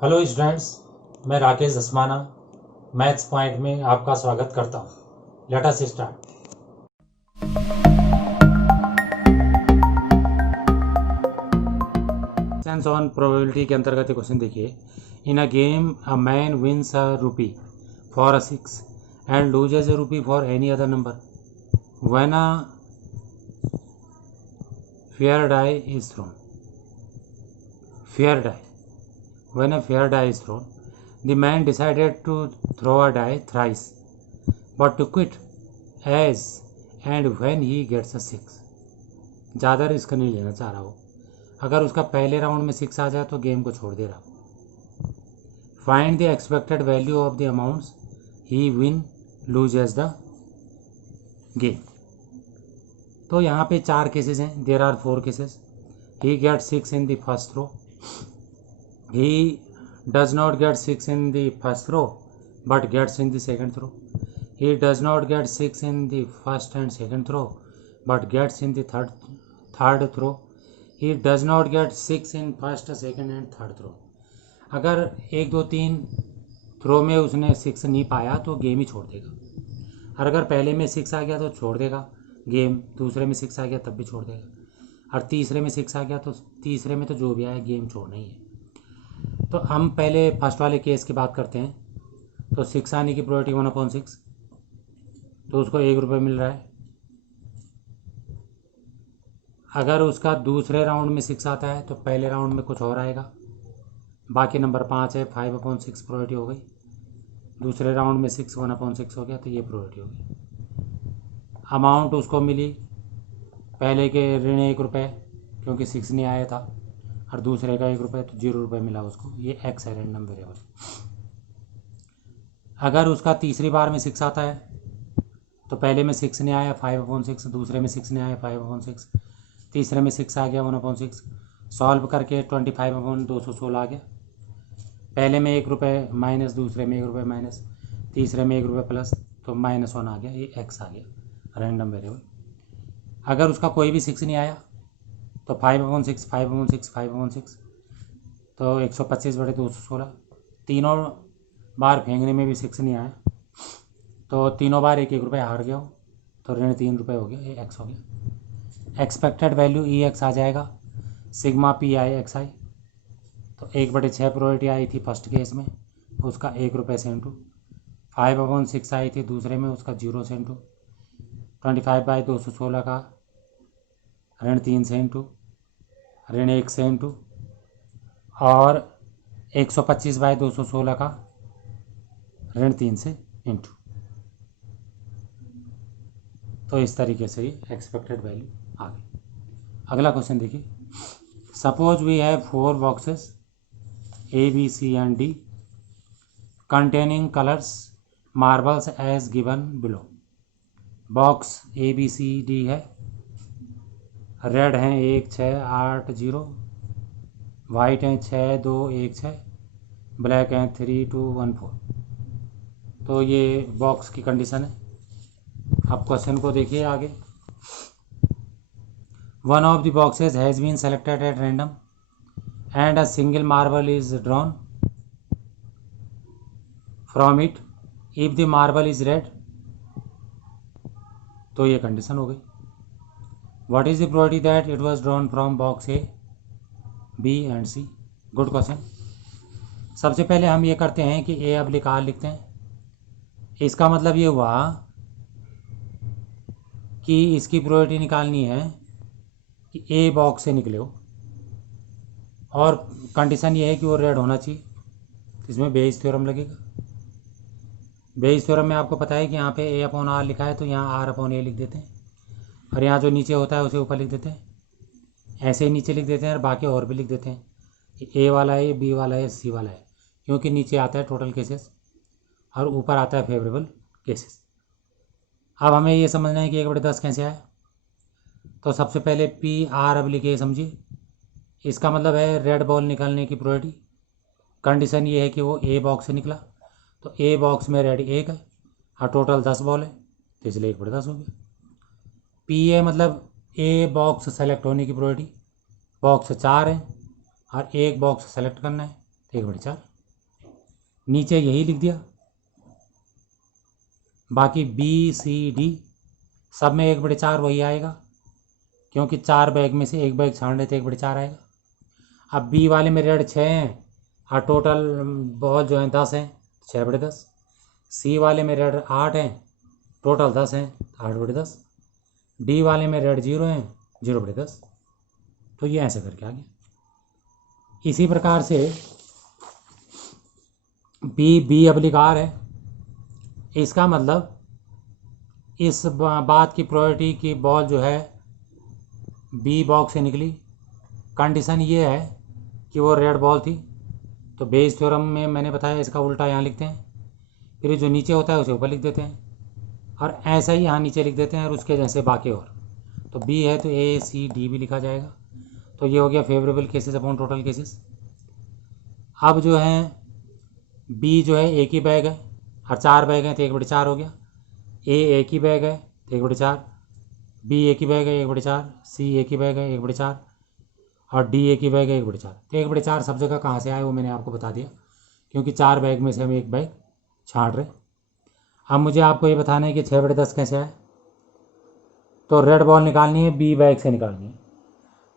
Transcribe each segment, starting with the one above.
Hello students, मैं Rakesh Dhasmana maths point में आपका स्वागत करता हूँ। Let us start. Sums on probability के अंतर्गत क्वेश्चन देखिए। In a game a man wins a rupee for a 6 and loses a rupee for any other number when a fair die is thrown. Fair die When a fair die is thrown, the man decided to throw a die thrice, but to quit as and when he gets a 6. ज़्यादा risk नहीं लेना चाह रहा हो। अगर उसका पहले round में 6 आ जाए तो गेम को छोड़ दे रहा हो। Find the expected value of the amounts he win loses the game. तो यहाँ पे 4 केसेस हैं। There are 4 cases. He get 6 in the first throw. He does not get 6 in the first throw but gets in the second throw. He does not get 6 in the first and second throw but gets in the third throw. He does not get 6 in first, second and third throw. अगर 1 2 3 throw में उसने 6 नहीं पाया तो game ही छोड़ देगा। और अगर पहले में 6 आ गया तो छोड़ देगा गेम, दूसरे में 6 आ गया तब भी छोड़ देगा, और तीसरे में 6 आ गया तो तीसरे में तो जो भी आया गेम छोड़ना ही है। तो हम पहले फर्स्ट वाले केस की बात करते हैं। तो 6 आने की प्रोबेबिलिटी 1/6, तो उसको 1 रुपये मिल रहा है। अगर उसका दूसरे राउंड में 6 आता है तो पहले राउंड में कुछ और आएगा। बाकी नंबर 5 है, 5/6 प्रोबेबिलिटी हो गई। दूसरे राउंड में 6 1/6 हो गया, तो ये प्रोबेबिलिटी हो गई। अमाउंट उसको मिली पहले के ऋण 1 रुपये, क्योंकि 6 नहीं आया था, और दूसरे का 1 रुपये, तो 0 रुपये मिला उसको। ये एक्स है, रैंडम वेरिएबल। अगर उसका तीसरी बार में 6 आता है तो पहले में 6 नहीं आया 5/6, दूसरे में 6 नहीं आया 5/6, तीसरे में 6 आ गया 1/6। सॉल्व करके 25/216 आ गया। पहले में 1 रुपये माइनस, दूसरे में 1 रुपये माइनस, तीसरे में 1 रुपये प्लस, तो -1 आ गया। ये एक्स आ गया, रैंडम वेरिएबल। अगर उसका कोई भी 6 नहीं आया तो 5/6 5/6 5/6, तो 125/216। तीनों बार फेंकने में भी 6 नहीं आया तो तीनों बार 1 रुपये हार गया हो, तो ऋण 3 रुपये हो गया। ये एक्स हो गया। एक्सपेक्टेड वैल्यू ई एक्स आ जाएगा, सिग्मा पी आई एक्स आई। तो 1/6 प्रोबेबिलिटी आई थी फर्स्ट केस में, उसका 1 रुपये से इंटू। 5/6 आई थी दूसरे में, उसका 0 से इंटू। 25/216 का ऋण 3 से इंटू, ऋण 1 से इंटू, और 125/216 का ऋण 3 से इंटू। तो इस तरीके से ही एक्सपेक्टेड वैल्यू आ गई। अगला क्वेश्चन देखिए। Suppose we have 4 boxes A B C and D containing colours marbles as given below. Box A B C D है। रेड हैं 1 6 8 0, वाइट हैं 6 2 1 6, ब्लैक हैं 3 2 1 4। तो ये बॉक्स की कंडीशन है। अब क्वेश्चन को देखिए आगे। One of the boxes has been selected at random and a single marble is drawn from it if the marble is red. तो ये कंडीशन हो गई। What is the probability that it was drawn from box A B and C. Good question. सबसे पहले हम ये करते हैं कि ए अब लिखते हैं। इसका मतलब ये हुआ कि इसकी प्रोबेबिलिटी निकालनी है कि ए बॉक्स से निकले हो, और कंडीशन ये है कि वो रेड होना चाहिए। इसमें बेइज थ्योरम लगेगा। बेइज थ्योरम में आपको पता है कि यहाँ पे A/R लिखा है, तो यहाँ R/A लिख देते हैं, और यहाँ जो नीचे होता है उसे ऊपर लिख देते हैं। ऐसे ही नीचे लिख देते हैं, और बाकी और भी लिख देते हैं कि ए वाला है, बी वाला है, सी वाला है, क्योंकि नीचे आता है टोटल केसेस और ऊपर आता है फेवरेबल केसेस। अब हमें ये समझना है कि 1/10 कैसे आया। तो सबसे पहले PR अब लिखे समझिए। इसका मतलब है रेड बॉल निकालने की प्रोबेबिलिटी। कंडीशन ये है कि वो ए बॉक्स से निकला, तो ए बॉक्स में रेड 1 है और टोटल 10 बॉल है, तो इसलिए 1/10 हो गया। PA मतलब ए बॉक्स सेलेक्ट होने की प्रोबेबिलिटी। बॉक्स 4 है और एक बॉक्स सेलेक्ट करना है, तो 1/4। नीचे यही लिख दिया। बाकी बी सी डी सब में 1/4 वही आएगा, क्योंकि 4 बैग में से 1 बैग छाड़ रहे थे, 1/4 आएगा। अब बी वाले में रेड 6 हैं और टोटल बॉल जो हैं 10 हैं, 6/10। सी वाले में रेड 8 हैं, टोटल 10 हैं, 8/10। डी वाले में रेड 0 हैं, 0/10। तो ये ऐसे करके आ गया। इसी प्रकार से बी अब्लिक आर है। इसका मतलब इस बात की प्रोबेबिलिटी की बॉल जो है बी बॉक्स से निकली। कंडीशन ये है कि वो रेड बॉल थी, तो बेस थ्योरम में मैंने बताया इसका उल्टा यहाँ लिखते हैं, फिर जो नीचे होता है उसे ऊपर लिख देते हैं, और ऐसा ही यहाँ नीचे लिख देते हैं और उसके जैसे बाकी और। तो बी है तो ए सी डी भी लिखा जाएगा। तो ये हो गया favourable cases upon total cases. अब जो है बी जो है एक ही बैग है और 4 बैग हैं तो 1/4 हो गया। ए एक ही बैग है तो 1/4, बी एक ही बैग है 1/4, सी एक ही बैग है 1/4 और डी एक ही बैग है 1/4। तो 1/4 सब जगह कहाँ से आए वो मैंने आपको बता दिया, क्योंकि 4 बैग में से हम 1 बैग छाँट रहे। अब मुझे आपको ये बताना है कि 6/10 कैसे आए। तो रेड बॉल निकालनी है, बी बैग से निकालनी है।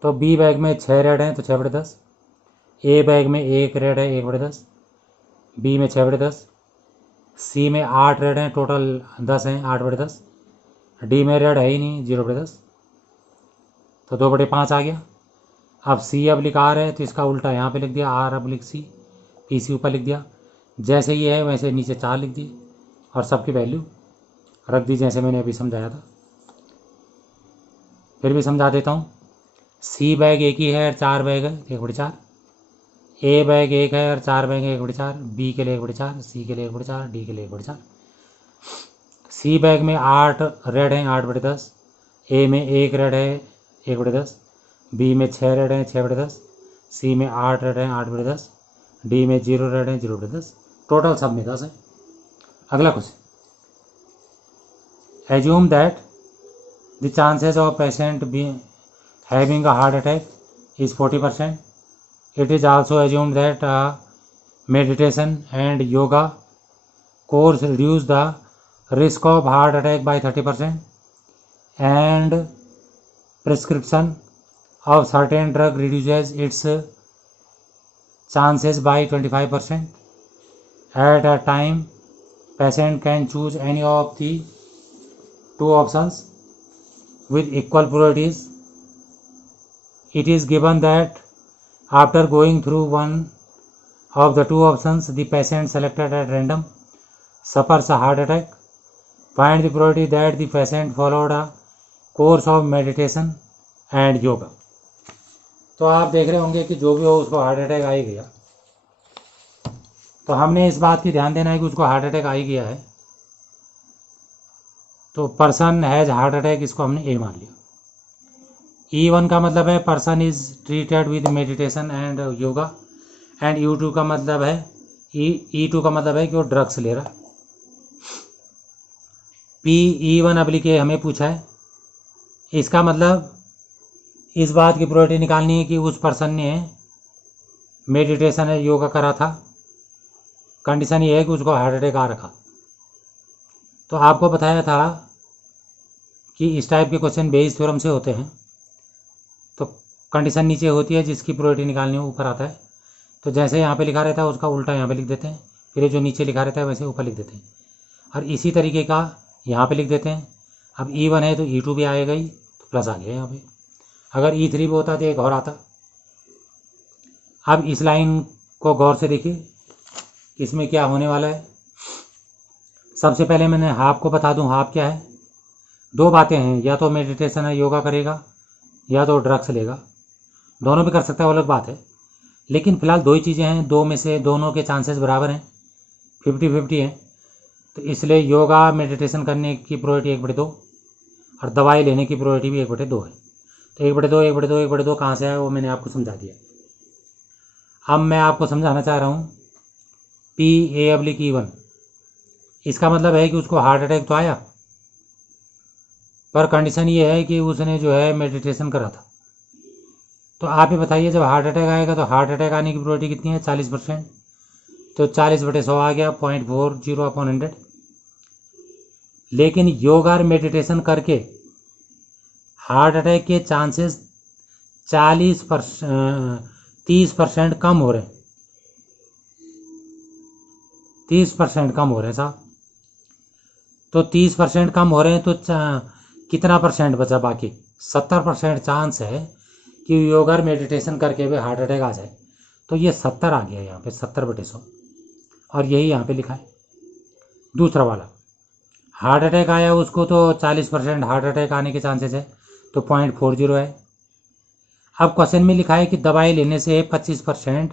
तो बी बैग में 6 रेड हैं तो 6/10, ए बैग में 1 रेड है 1/10, बी में 6/10, सी में 8 रेड हैं, टोटल 10 हैं 8/10, डी में रेड है ही नहीं 0/10, तो 2/5 आ गया। अब सी अब्लिक आर है तो इसका उल्टा यहाँ पे लिख दिया, आर अब्लिक सी, पी सी ऊपर लिख दिया। जैसे ये है वैसे नीचे 4 लिख दी और सबकी वैल्यू रख दी जैसे मैंने अभी समझाया था। फिर भी समझा देता हूँ। सी बैग एक ही है और 4 बैग है 1/4, ए बैग 1 है और 4 बैग है 1/4, बी के लिए 1/4, सी के लिए 1/4, डी के लिए 1/4। सी बैग में 8 रेड हैं 8/10, ए में 1 रेड है 1/10, बी में 6 रेड हैं 6/10, सी में 8 रेड हैं 8/10, डी में 0 रेड हैं 0/10, टोटल सब में 10 है। अगला question, assume that the chances of patient having a heart attack is 40%. It is also assumed that meditation and yoga course reduce the risk of heart attack by 30%, and prescription of certain drug reduces its chances by 25%. At a time, patient can choose any of the 2 options with equal probabilities. It is given that after going through one of the 2 options, the patient selected at random suffers a heart attack. Find the probability that the patient followed a course of meditation and yoga. तो आप देख रहे होंगे कि जो भी हो उसको हार्ट अटैक आ ही गया। तो हमने इस बात की ध्यान देना है कि उसको हार्ट अटैक आ ही गया है, तो पर्सन हैज हार्ट अटैक, इसको हमने ए मान लिया। E1 का मतलब है person is treated with meditation and yoga, and U2 का मतलब है E2 का मतलब है कि वो ड्रग्स ले रहा। E1 अब्लिक ए हमें पूछा है, इसका मतलब इस बात की प्रोबेबिलिटी निकालनी है कि उस पर्सन ने मेडिटेशन या योगा करा था। कंडीशन ये है कि उसको हार्ट अटैक आ रखा। तो आपको बताया था कि इस टाइप के क्वेश्चन बेस थ्योरम से होते हैं। तो कंडीशन नीचे होती है जिसकी प्रोबेबिलिटी निकालनी हो ऊपर आता है। तो जैसे यहाँ पे लिखा रहता है उसका उल्टा यहाँ पे लिख देते हैं, फिर जो नीचे लिखा रहता है वैसे ऊपर लिख देते हैं, और इसी तरीके का यहाँ पे लिख देते हैं। अब E1 है तो E2 भी आएगा ही, तो प्लस आ गया यहाँ पे। अगर E3 भी होता तो एक और आता। अब इस लाइन को गौर से देखिए, इसमें क्या होने वाला है। सबसे पहले मैंने हाफ को बता दूं, हाफ क्या है। 2 बातें हैं, या तो मेडिटेशन है योगा करेगा या तो ड्रग्स लेगा, दोनों भी कर सकता है, वो अलग बात है। लेकिन फिलहाल 2 ही चीज़ें हैं, 2 में से दोनों के चांसेस बराबर हैं, 50-50 हैं। तो इसलिए योगा मेडिटेशन करने की प्रोबेबिलिटी 1/2 और दवाई लेने की प्रोबेबिलिटी भी 1/2 है। तो 1/2 1/2 1/2 कहाँ से आया वो मैंने आपको समझा दिया। अब मैं आपको समझाना चाह रहा हूँ PA/E1, इसका मतलब है कि उसको हार्ट अटैक तो आया, पर कंडीशन ये है कि उसने जो है मेडिटेशन करा था। तो आप ही बताइए, जब हार्ट अटैक आएगा तो हार्ट अटैक आने की प्रोबेबिलिटी कितनी है, 40%। तो 40/100 आ गया 0.40/100। लेकिन योगा और मेडिटेशन करके हार्ट अटैक के चांसेस 30% कम हो रहे हैं। 30% कम हो रहे हैं साहब। तो 30% कम हो रहे हैं तो कितना परसेंट बचा बाकी? 70% चांस है कि योगा और मेडिटेशन करके भी हार्ट अटैक आ जाए। तो ये 70 आ गया यहाँ पे, 70/100, और यही यहाँ पे लिखा है। दूसरा वाला हार्ट अटैक आया, उसको तो 40% हार्ट अटैक आने के चांसेस है, तो 0.40 है। अब क्वेश्चन में लिखा है कि दवाई लेने से 25%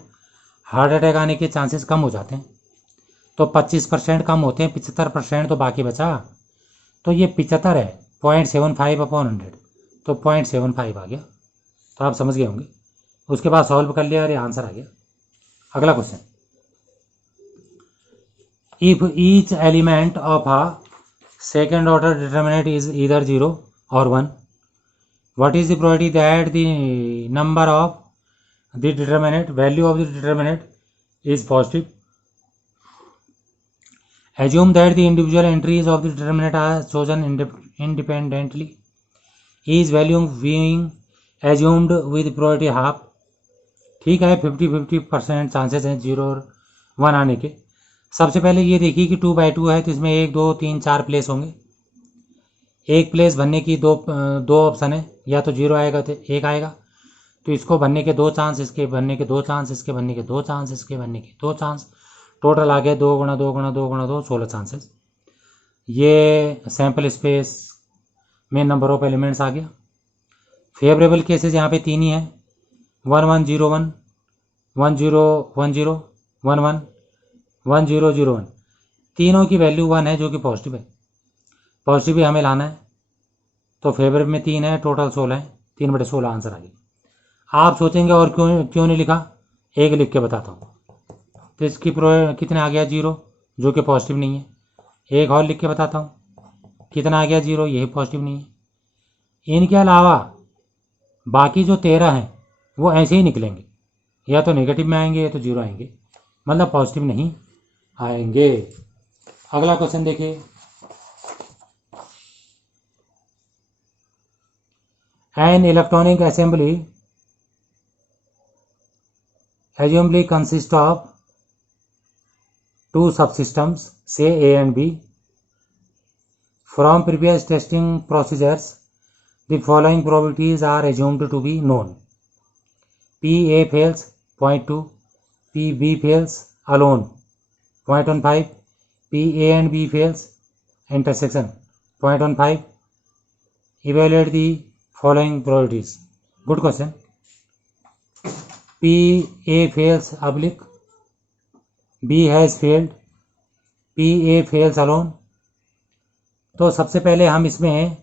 हार्ट अटैक आने के चांसेस कम हो जाते हैं। तो 25% कम होते हैं, 75% तो बाकी बचा। तो ये 75 है, 0.75/100, तो 0.75 आ गया। तो आप समझ गए होंगे। उसके बाद सॉल्व कर लिया और ये आंसर आ गया। अगला question, if each element of a second order determinant is either 0 और 1, what is the probability that the number of the determinant value of the determinant is positive? Assume that the individual entries of the determinant are chosen independently. Is value being assumed with probability half? ठीक है, 50-50% chances हैं 0 और 1 आने के। सबसे पहले ये देखिए कि 2/2 है, तो इसमें 1 2 3 4 प्लेस होंगे। एक प्लेस भरने की दो ऑप्शन है, या तो 0 आएगा तो 1 आएगा। तो इसको भरने के 2 चांस, इसके भरने के 2 चांस, इसके भरने के 2 चांस, इसके भरने के 2 चांस, टोटल आ गया 2 × 2 × 2 × 2 16 चांसेस। ये सैंपल स्पेस में नंबर ऑफ एलिमेंट्स आ गया। फेवरेबल केसेस यहाँ पे 3 ही हैं, 1 1 0 1, 1 0 1 0, 1 1, 1 0 0 1। तीनों की वैल्यू 1 है, जो कि पॉजिटिव है। पॉजिटिव भी हमें लाना है, तो फेवरेबल में 3 है, टोटल 16 है, 3/16 आंसर आ गया। आप सोचेंगे और क्यों नहीं लिखा, एक लिख के बताता हूँ। तो इसकी कितने आ गया 0, जो कि पॉजिटिव नहीं है। एक और लिख के बताता हूँ, कितना आ गया 0, यही पॉजिटिव नहीं है। इनके अलावा बाकी जो 13 हैं वो ऐसे ही निकलेंगे, या तो नेगेटिव में आएंगे या तो 0 आएंगे, मतलब पॉजिटिव नहीं आएंगे। अगला क्वेश्चन देखिए, an electronic assembly consists of 2 subsystems, say A and B. From previous testing procedures, the following probabilities are assumed to be known. PA fails 0.2, PB fails alone 0.15, PA and B fails intersection 0.15. Evaluate the following probabilities. Good question. PA fails oblique, B has failed, PA fails alone. तो सबसे पहले हम इसमें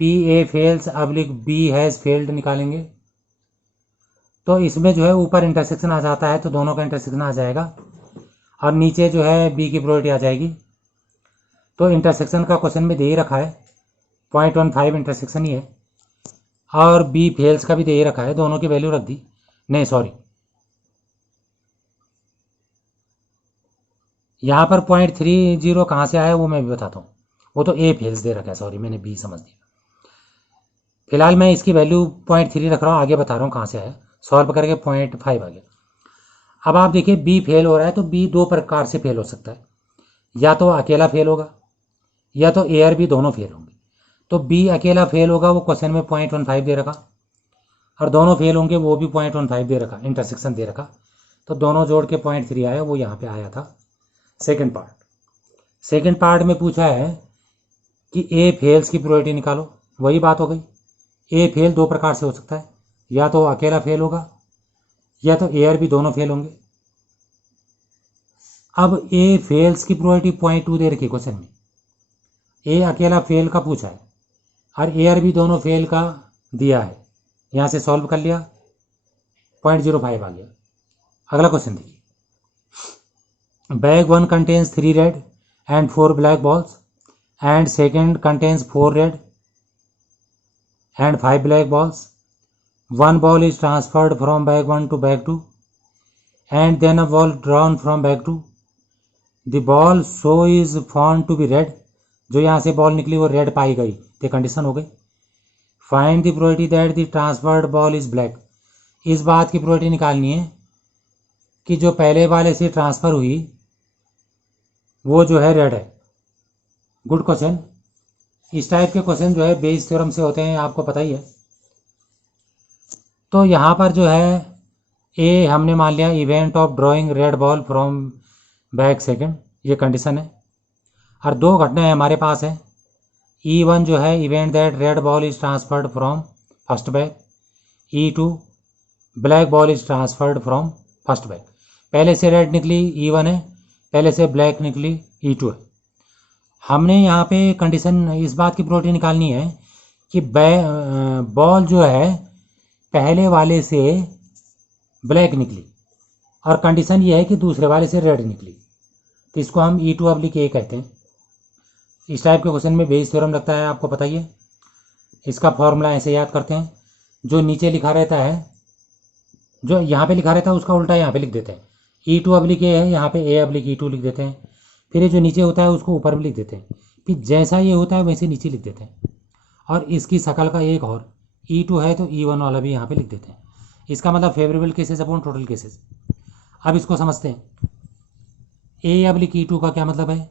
PA fails oblique B has failed निकालेंगे। तो इसमें जो है ऊपर इंटरसेक्शन आ जाता है, तो दोनों का इंटरसेक्शन आ जाएगा, और नीचे जो है B की प्रोबेबिलिटी आ जाएगी। तो इंटरसेक्शन का क्वेश्चन में दे ही रखा है, 0.15 इंटरसेक्शन ही है, और B फेल्स का भी दे ही रखा है, दोनों की वैल्यू रख दी। नहीं सॉरी, यहाँ पर 0.30 कहाँ से आया वो मैं भी बताता हूँ। वो तो A फेल्स दे रखा है, सॉरी मैंने B समझ दिया। फिलहाल मैं इसकी वैल्यू 0.3 रख रहा हूँ, आगे बता रहा हूँ कहाँ से आया। सॉल्व करके 0.5 आ गया। अब आप देखिए B फेल हो रहा है, तो B 2 प्रकार से फेल हो सकता है, या तो अकेला फेल होगा, या तो A और B दोनों फेल होंगे। तो B अकेला फेल होगा, वो क्वेश्चन में 0.15 दे रखा, और दोनों फेल होंगे, वो भी 0.15 दे रखा, इंटरसेक्शन दे रखा। तो दोनों जोड़ के 0.3 आया, वो यहाँ पे आया था। सेकंड पार्ट में पूछा है कि A फेल्स की प्रोबेबिलिटी निकालो, वही बात हो गई। A फेल 2 प्रकार से हो सकता है, या तो अकेला फेल होगा, या तो A और B दोनों फेल होंगे। अब A फेल्स की प्रोबेबिलिटी 0.2 दे रखी क्वेश्चन में, A अकेला फेल का पूछा है, और A और B दोनों फेल का दिया है। यहाँ से सॉल्व कर लिया, 0.05 आ गया। अगला क्वेश्चन देखिए, bag 1 contains 3 red and 4 black balls, and second contains 4 red and 5 black balls. One ball is transferred from bag 1 to bag 2 and then a ball drawn from back to the ball so is found to be red, जो यहाँ से ball निकली वो red पाई गई, तो condition हो गई. Find the probability that the transferred ball is black. इस बात की प्रोबेबिलिटी निकालनी है कि जो पहले वाले से ट्रांसफ़र हुई वो जो है रेड है. Good question. इस टाइप के क्वेश्चन जो है बेस थ्योरम से होते हैं, आपको पता ही है. तो यहाँ पर जो है ए हमने मान लिया event of drawing red ball from back second, ये कंडीशन है. और दो घटनाएं हमारे पास है. E1 जो है event that red ball is transferred from first back. E2 black ball is transferred from first back. पहले से रेड निकली E1 है, पहले से ब्लैक निकली E2 है. हमने यहाँ पे कंडीशन इस बात की प्रोबेबिलिटी निकालनी है कि बॉल जो है पहले वाले से ब्लैक निकली और कंडीशन ये है कि दूसरे वाले से रेड निकली, तो इसको हम E2/A कहते हैं. इस टाइप के क्वेश्चन में बेस थ्योरम लगता है, आपको पता ही है. इसका फॉर्मूला ऐसे याद करते हैं, जो नीचे लिखा रहता है, जो यहाँ पे लिखा रहता है उसका उल्टा यहाँ पे लिख देते हैं. E2/A है, यहाँ पे A/E2 लिख देते हैं. फिर ये जो नीचे होता है उसको ऊपर भी लिख देते हैं. फिर जैसा ये होता है वैसे नीचे लिख देते हैं. और इसकी शकल का एक और E2 है तो E1 वाला भी यहाँ पे लिख देते हैं. इसका मतलब favourable cases upon total cases. अब इसको समझते हैं. A/E2 का क्या मतलब है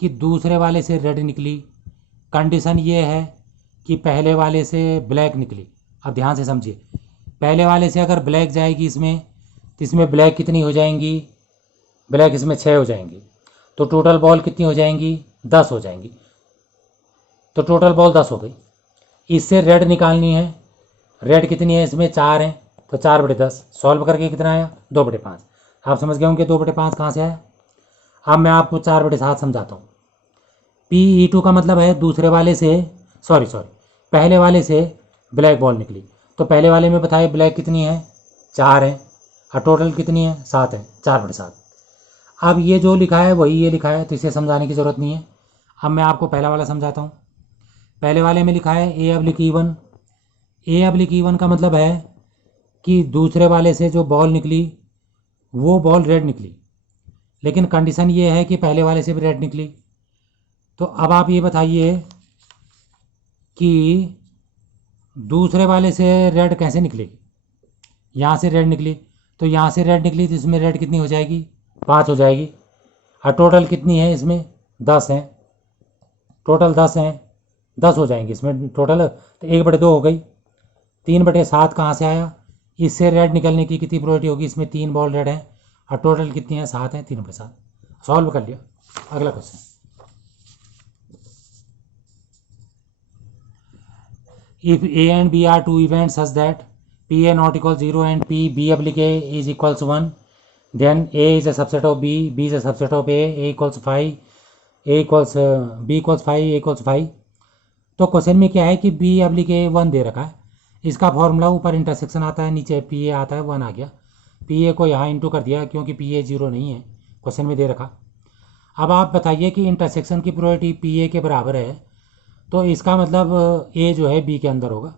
कि दूसरे वाले से रेड निकली, कंडीशन ये है कि पहले वाले से ब्लैक निकली. अब ध्यान से समझिए, पहले वाले से अगर ब्लैक जाएगी इसमें, तो इसमें ब्लैक कितनी हो जाएंगी, ब्लैक इसमें 6 हो जाएंगी. तो टोटल बॉल कितनी हो जाएंगी, 10 हो जाएंगी. तो टोटल बॉल 10 हो गई. इससे रेड निकालनी है. रेड कितनी है इसमें, 4 है, तो 4/10. सॉल्व करके कितना आया, 2/5. आप समझ गए होंगे 2/5 कहाँ से आया. अब मैं आपको 4/7 समझाता हूँ. PE2 का मतलब है दूसरे वाले से सॉरी पहले वाले से ब्लैक बॉल निकली. तो पहले वाले में बताए ब्लैक कितनी है, 4 है, और टोटल कितनी है, 7 है, 4/7. अब ये जो लिखा है वही ये लिखा है, तो इसे समझाने की ज़रूरत नहीं है. अब मैं आपको पहला वाला समझाता हूँ. पहले वाले में लिखा है A/E1. A/E1 का मतलब है कि दूसरे वाले से जो बॉल निकली वो बॉल रेड निकली, लेकिन कंडीशन ये है कि पहले वाले से भी रेड निकली. तो अब आप ये बताइए कि दूसरे वाले से रेड कैसे निकलेगी. यहाँ से रेड निकली, तो यहाँ से रेड निकली तो इसमें रेड कितनी हो जाएगी, 5 हो जाएगी. और टोटल कितनी है इसमें, 10 है. टोटल 10 है, 10 हो जाएंगी इसमें टोटल. तो 1/2 हो गई. 3/7 कहाँ से आया, इससे रेड निकलने की कितनी प्रोबेबिलिटी होगी, इसमें 3 बॉल रेड है और टोटल कितनी है, 7 है. 3/7. सॉल्व कर लिया. अगला question. If A and B are two events such that PA not equals 0 and PB/A is equals 1, then A is a subset of B, B is a subset of A equals 5, B equals 5, A equals 5. तो question में क्या है कि B/A 1 दे रखा है. इसका formula ऊपर intersection आता है, नीचे PA आता है, 1 आ गया. PA को यहाँ इंटू कर दिया क्योंकि PA 0 नहीं है, क्वेश्चन में दे रखा. अब आप बताइए कि इंटरसेक्शन की प्रोबेबिलिटी PA के बराबर है, तो इसका मतलब A जो है B के अंदर होगा.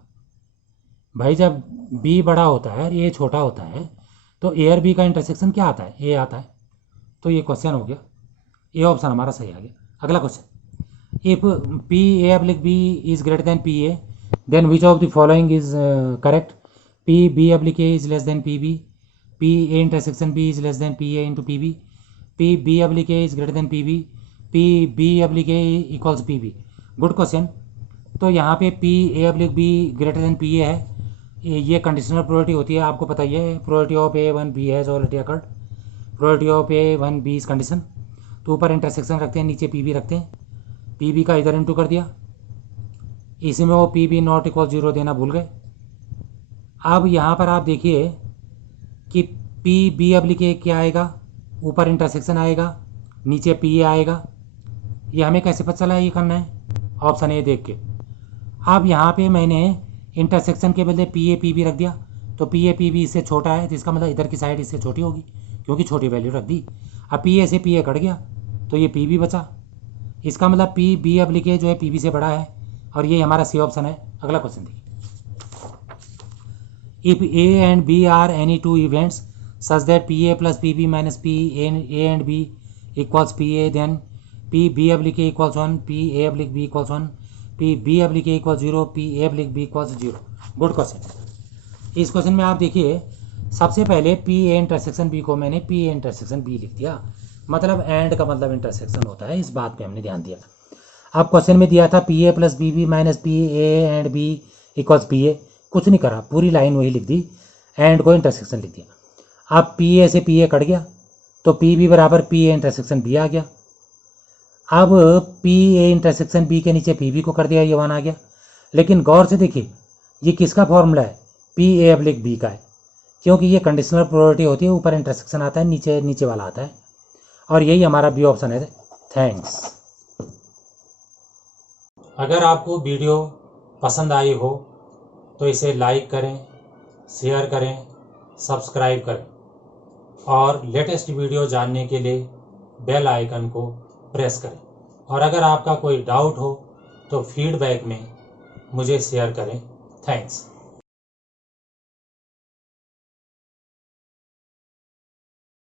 भाई जब B बड़ा होता है और A छोटा होता है तो A और B का इंटरसेक्शन क्या आता है, A आता है. तो ये क्वेश्चन हो गया, ये ऑप्शन हमारा सही आ गया. अगला question. If PA/B is greater than PA, then which of the following is correct. PB/A is less than PB, PA intersection B is less than PA into PB, PB/A is greater than PB, PB/A equals PB. Good question. तो यहाँ पे PA/B greater than PA है, ये conditional probability होती है, आपको पता ही है. Probability of A1B has already occurred. Probability of A1B is condition. तो ऊपर इंटरसेक्शन रखते हैं, नीचे PB रखते हैं. PB का इधर इंटू कर दिया, इसमें वो PB नॉट इक्वल 0 देना भूल गए. अब यहाँ पर आप देखिए कि PB/A क्या आएगा, ऊपर इंटरसेक्शन आएगा, नीचे PA आएगा. ये हमें कैसे पता चला, ये करना है ऑप्शन ए देख के. अब यहाँ पे मैंने इंटरसेक्शन के बदले PA/PB रख दिया, तो PA/PB इससे छोटा है, तो इसका मतलब इधर की साइड इससे छोटी होगी क्योंकि छोटी वैल्यू रख दी. अब PA से PA कट गया तो ये PB बचा. इसका मतलब PB/A जो है PB से बड़ा है, और ये हमारा सी ऑप्शन है. अगला क्वेश्चन देखिए. If A and B are any two events such that PA plus PB minus PA and B equals PA, then PB oblique A equals 1, PA oblique B equals 1, PB oblique A equals 0, PA oblique B equals 0. Good question. इस question में आप देखिए सबसे पहले PA intersection B को मैंने PA intersection B लिख दिया, मतलब एंड का मतलब इंटरसेक्शन होता है, इस बात पे हमने ध्यान दिया। अब क्वेश्चन में दिया था PA plus BB minus PA and B equals PA, कुछ नहीं करा, पूरी लाइन वही लिख दी, एंड को इंटरसेक्शन लिख दिया। अब PA से PA कट गया तो PB बराबर PA इंटरसेक्शन B आ गया। अब PA इंटरसेक्शन B के नीचे PB को कर दिया, ये 1 आ गया। लेकिन गौर से देखिए ये किसका फॉर्मूला है, PA अब्लिक B का है, क्योंकि ये कंडीशनल प्रोबेबिलिटी होती है, ऊपर इंटरसेक्शन आता है, नीचे वाला आता है, और यही हमारा बी ऑप्शन है। थैंक्स। अगर आपको वीडियो पसंद आई हो तो इसे लाइक करें, शेयर करें, सब्सक्राइब करें, और लेटेस्ट वीडियो जानने के लिए बेल आइकन को प्रेस करें। और अगर आपका कोई डाउट हो तो फीडबैक में मुझे शेयर करें। थैंक्स।